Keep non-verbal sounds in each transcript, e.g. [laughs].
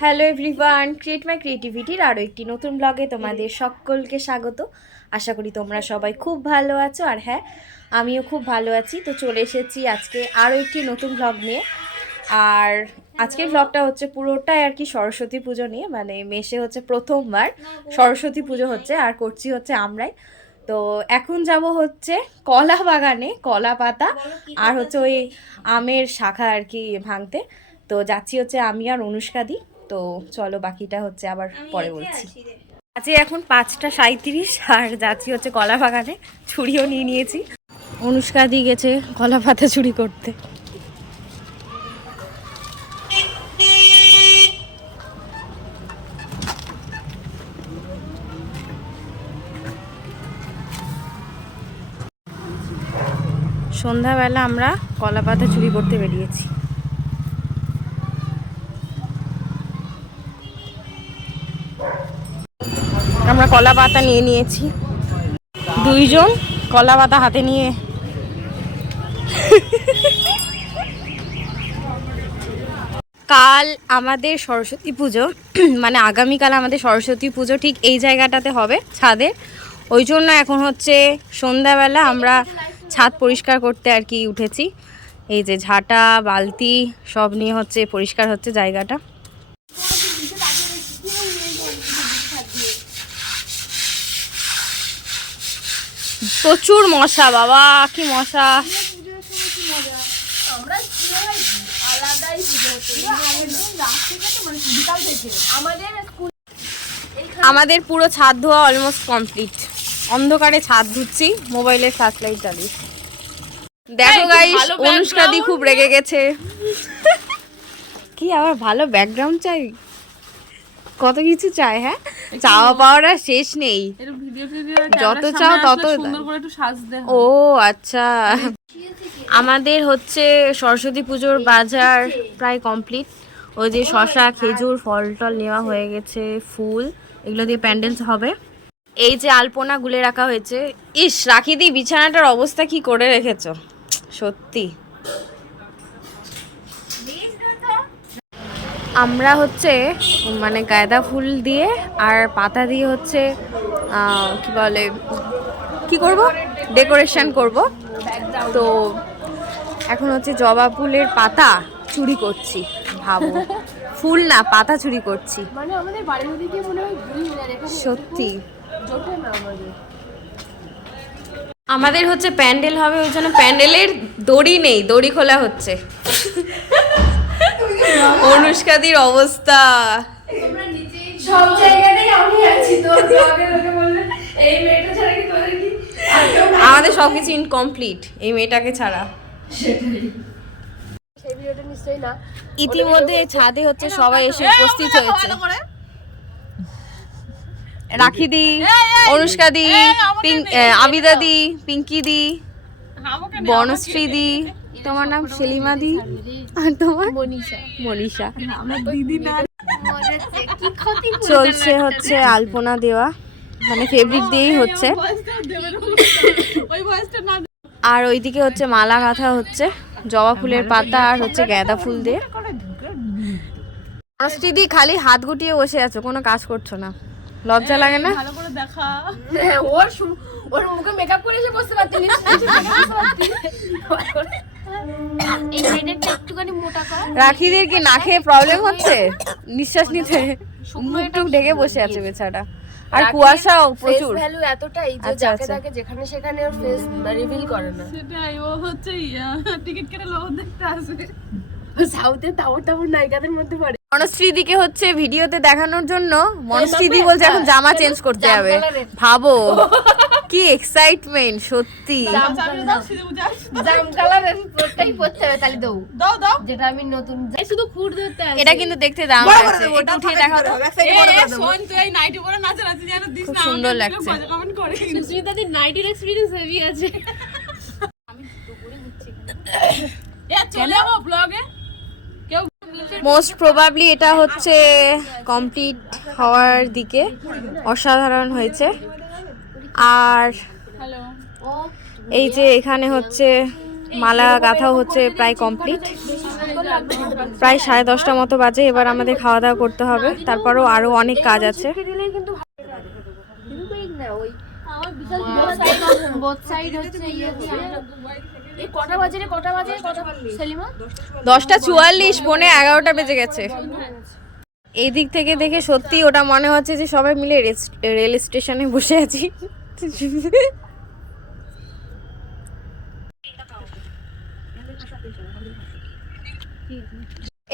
Hello everyone create my ক্রিয়েটিভিটির আরও একটি নতুন ব্লগে তোমাদের সকলকে স্বাগত। আশা করি তোমরা সবাই খুব ভালো আছো। আর হ্যাঁ আমিও খুব ভালো আছি। তো চলে এসেছি আজকে আরও একটি নতুন ব্লগ নিয়ে। আর আজকের ব্লগটা হচ্ছে পুরোটাই আর কি সরস্বতী পুজো নিয়ে। মানে মেশে হচ্ছে প্রথমবার সরস্বতী পুজো হচ্ছে। আর করছি হচ্ছে আমরাই। তো এখন যাব হচ্ছে কলা বাগানে, কলা পাতা আর হচ্ছে ওই আমের শাখা আর কি ভাঙতে। তো যাচ্ছি হচ্ছে আমি আর অনুষ্কা দি তো চলো বাকিটা হচ্ছে আবার পরে বলছি। আজকে এখন পাঁচটা সাঁত্রিশ আর যাচ্ছি হচ্ছে কলা বাগানে। ছুরিও নিয়ে নিয়েছি। অনুষ্কা দিয়ে গেছে কলা পাতা চুরি করতে। সন্ধ্যাবেলা আমরা কলা পাতা চুরি করতে বেরিয়েছি আমরা কলা পাতা নিয়ে নিয়েছি। দুইজন কলা পাতা হাতে নিয়ে। কাল আমাদের সরস্বতী পুজো মানে আগামীকাল আমাদের সরস্বতী পুজো ঠিক এই জায়গাটাতে হবে, ছাদে। ওই জন্য এখন হচ্ছে সন্ধ্যাবেলা আমরা ছাদ পরিষ্কার করতে আর কি উঠেছি। এই যে ঝাঁটা, বালতি সব নিয়ে হচ্ছে পরিষ্কার হচ্ছে জায়গাটা। প্রচুর মশা বাবা কি মশা। আমাদের পুরো ছাদ ধোয়া অলমোস্ট কমপ্লিট অন্ধকারে ছাদ ধুচ্ছি মোবাইলের ফ্ল্যাশ লাইট চালিয়ে দেখো গাইস অনুষ্কা দি খুব রেগে গেছে। কি আবার ভালো ব্যাকগ্রাউন্ড চাই? কত কিছু চাই হ্যাঁ? চাওয়া পাওয়ার আর শেষ নেই। যত চাও তত। ও আচ্ছা। আমাদের হচ্ছে সরস্বতী পুজোর বাজার প্রায় কমপ্লিট ওই যে শশা খেজুর ফল টল নেওয়া হয়ে গেছে ফুল। এগুলো দিয়ে প্যান্ডেলস হবে। এই যে আলপনা গুলে রাখা হয়েছে। ইস রাখি দি বিছানাটার অবস্থা কি করে রেখেছো? সত্যি। আমরা হচ্ছে মানে গাঁদা ফুল দিয়ে আর পাতা দিয়ে হচ্ছে কি বলে কি করব? ডেকোরেশন করব। তো এখন হচ্ছে জবা ফুলের পাতা চুরি করছি ভাবো। ফুল না পাতা চুরি করছি। মানে আমাদের বাড়ির ওদিকে মনে হয় সত্যি। জোটে না আমাদের। আমাদের হচ্ছে প্যান্ডেল হবে ওই জন্য প্যান্ডেলের দড়ি নেই দড়ি খোলা হচ্ছে। অনুষ্কাদির অবস্থা। সব জায়গাতেই আমি আছি তোর ব্লগে লোকে বলবে এই মেয়েটা ছাড়া কি তোদের কি আর কেউ নাই?" আমাদের সবকিছু ইনকমপ্লিট এই মেয়েটাকে ছাড়া। ইতিমধ্যে ছাদে হচ্ছে সবাই এসে উপস্থিত হয়েছে। রাখি দি অনুষ্কা দি আবিদা দি পিঙ্কি দি বনশ্রী দি তোমার নাম সেলিমা দি আর তোমার? মনীষা। মনীষা। দিদি না। চলছে হচ্ছে আলপনা দেওয়া। মানে ফেব্রিক দিয়েই হচ্ছে। আর ওইদিকে হচ্ছে মালা গাঁথা হচ্ছে। জবা ফুলের পাতা আর হচ্ছে গাঁদা ফুল দিয়ে। বনশ্রী দি খালি হাত গুটিয়ে বসে আছো কোনো কাজ করছ না। লজ্জা লাগে না? ভালো করে দেখা। হ্যাঁ, ওর ওর মুখে মেকআপ করে এসে বসতে পারতি [laughs] এই সাইডেরটা একটুখানি মোটা কর। রাখিদের কি না খেয়ে প্রবলেম হচ্ছে? নিঃশ্বাস নিতে। মুখ টুক ঢেকে বসে আছে বেচারা। আর কুয়াশাও প্রচুর। ভ্যালু এতটাই যে আচ্ছা, যাকে আচ্ছা। তাকে যেখানে সেখানে ওর ফেস রিভিল করে না। সেটাই ও হচ্ছে টিকিট কেটে লোক দেখতে আসবে। সাউথের তাবর তাবর নায়িকাদের মধ্যে পড়ে। হচ্ছে ভিডিওতে দেখানোর জন্য। মনশ্রী দি বলছে এখন জামা চেঞ্জ করতে হবে ভাবো। কি এক্সাইটমেন্ট সত্যি। জাম কালারের প্রোটাই পড়তে হবে তাহলে দাও দাও দাও। যেটা আমি নতুন এই শুধু খুঁট ধরতে আসে এটা কিন্তু দেখতে দাম আছে এটা উঠিয়ে দেখাও তো। এ, এ, শোন তুই এই নাইটি পরে নাচানাচি যেন দিস না সুন্দর লাগছে। কেউ করে। সুস্মিতা দি নাইটির এক্সপেরিয়েন্স হেভি আছে। [coughs] এ চলে যাব ব্লগে মোস্ট প্রবাবলি এটা হচ্ছে কমপ্লিট হওয়ার দিকে অসাধারণ হয়েছে। আর এই যে এখানে হচ্ছে মালা গাঁথাও হচ্ছে প্রায় কমপ্লিট প্রায় সাড়ে দশটা মতো বাজে এবার আমাদের খাওয়া দাওয়া করতে হবে। তারপরও আরও অনেক কাজ আছে। বোথ সাইড হচ্ছে ইয়ে দিয়ে এই কটা বাজে রে কটা বাজে? কটা? সেলিমা? দশটা চুয়াল্লিশ পৌনে এগারোটা বেজে গেছে। এই দিক থেকে দেখে সত্যি ওটা মনে হচ্ছে যে সবাই মিলে রেস- রেল স্টেশনে বসে আছি।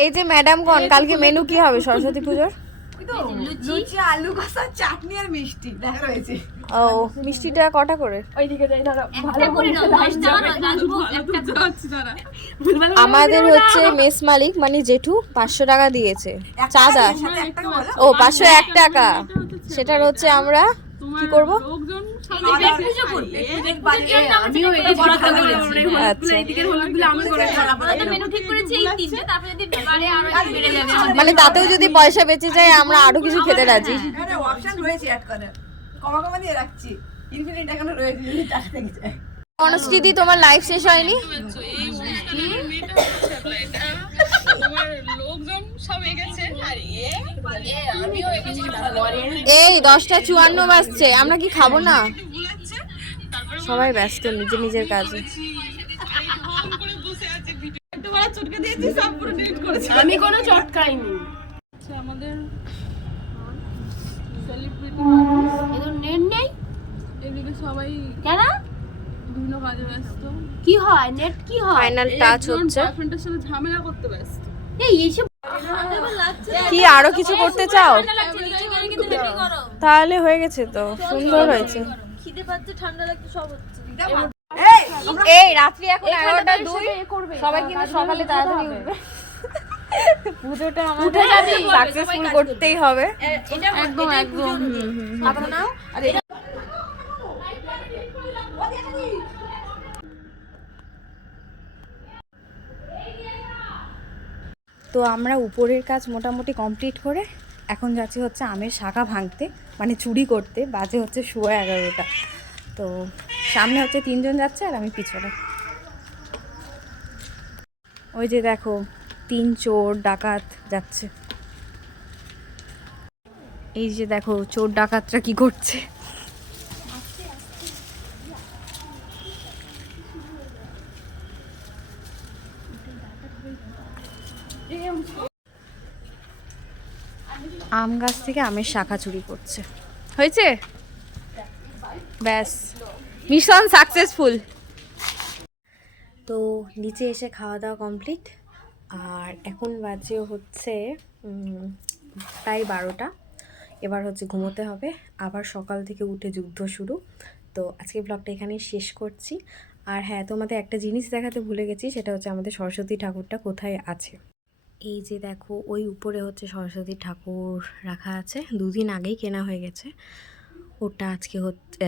এই যে ম্যাডাম কন কালকে মেনু কি হবে সরস্বতী পুজোর? লুচি আলু কষা চাটনি আর মিষ্টি। দেখা রয়েছে ও মিষ্টিটা কটা করে? একটা করে নাও 10 টাকা না রাজভোগ একটা আমাদের হচ্ছে মেস মালিক মানে জেঠু পাঁচশো টাকা দিয়েছে। চাঁদা ও পাঁচশো এক টাকা। সেটার হচ্ছে আমরা কি করব? মেনু ঠিক করেছি। এই তিনটে তারপরে যদি বাড়ে আরও একটু বেড়ে যাবে আমাদের মানে তাতেও যদি পয়সা বেঁচে যায় আমরা আরও কিছু খেতে রাজি। এখানে অপশন রয়েছে অ্যাড করার। কমা কমা দিয়ে রাখছি। ইনফিনিট এখনও রয়েছে টাকা থেকে যায়। অনুষ্ঠিতি তোমার লাইফ শেষ হয়নি লোকজন সব এগেছে আর এ আমিও এঁকেছি এই দশটা চুয়ান্ন বাজছে। আমরা কি খাব না? সবাই ব্যস্ত নিজের নিজের কাজে। আমি কোনো চটকাইনি আচ্ছা, আমাদের সেলিব্রিটি নেট নেই এদিকে সবাই কেন? বিভিন্ন কাজে ব্যস্ত কি হয় নেট কি হয় ফাইনাল টাচ হচ্ছে। বয়ফ্রেন্ডের সাথে ঝামেলা করতে ব্যস্ত। এই এইসব কি আরও কিছু করতে চাও? তাহলে হয়ে গেছে তো সুন্দর হয়েছে। এই রাত্রি এখন এগারোটা দুই। সবাই কিন্তু সকালে তাড়াতাড়ি উঠবে। পুজোটা আমাদের সাকসেসফুল করতেই হবে। একদম একদম। তো আমরা উপরের কাজ মোটামুটি কমপ্লিট করে এখন যাচ্ছি হচ্ছে আমের শাখা ভাঙতে মানে চুরি করতে। বাজে হচ্ছে শুয়ে এগারোটা। তো সামনে হচ্ছে তিনজন যাচ্ছে আর আমি পিছনে। ওই যে দেখো, তিন চোর ডাকাত যাচ্ছে। এই যে দেখো, চোর ডাকাতরা কি করছে? আম গাছ থেকে আমের শাখা চুরি করছে। হয়েছে? ব্যাস। Mission successful. তো নিচে এসে খাওয়া দাওয়া কমপ্লিট। আর এখন বাজে হচ্ছে প্রায় বারোটা। এবার হচ্ছে ঘুমোতে হবে। আবার সকাল থেকে উঠে যুদ্ধ শুরু। তো আজকে ব্লগটা এখানেই শেষ করছি। আর হ্যাঁ তোমাদের একটা জিনিস দেখাতে ভুলে গেছি, সেটা হচ্ছে আমাদের সরস্বতী ঠাকুরটা কোথায় আছে? এই যে দেখো, ওই উপরে হচ্ছে সরস্বতী ঠাকুর রাখা আছে। দুদিন আগেই কেনা হয়ে গেছে। ওটা আজকে হচ্ছে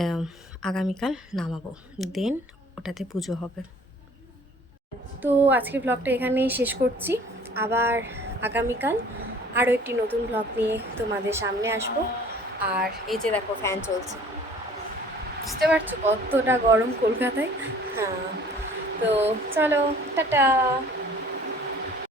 আগামীকাল নামাবো। দেন ওটাতে পুজো হবে। তো আজকে ব্লগটা এখানেই শেষ করছি। আবার আগামীকাল আরও একটি নতুন ব্লগ নিয়ে তোমাদের সামনে আসব। আর এই যে দেখো ফ্যান চলছে। বুঝতে পারছ কতটা গরম কলকাতায়? হ্যাঁ। তো চলো, টাটা!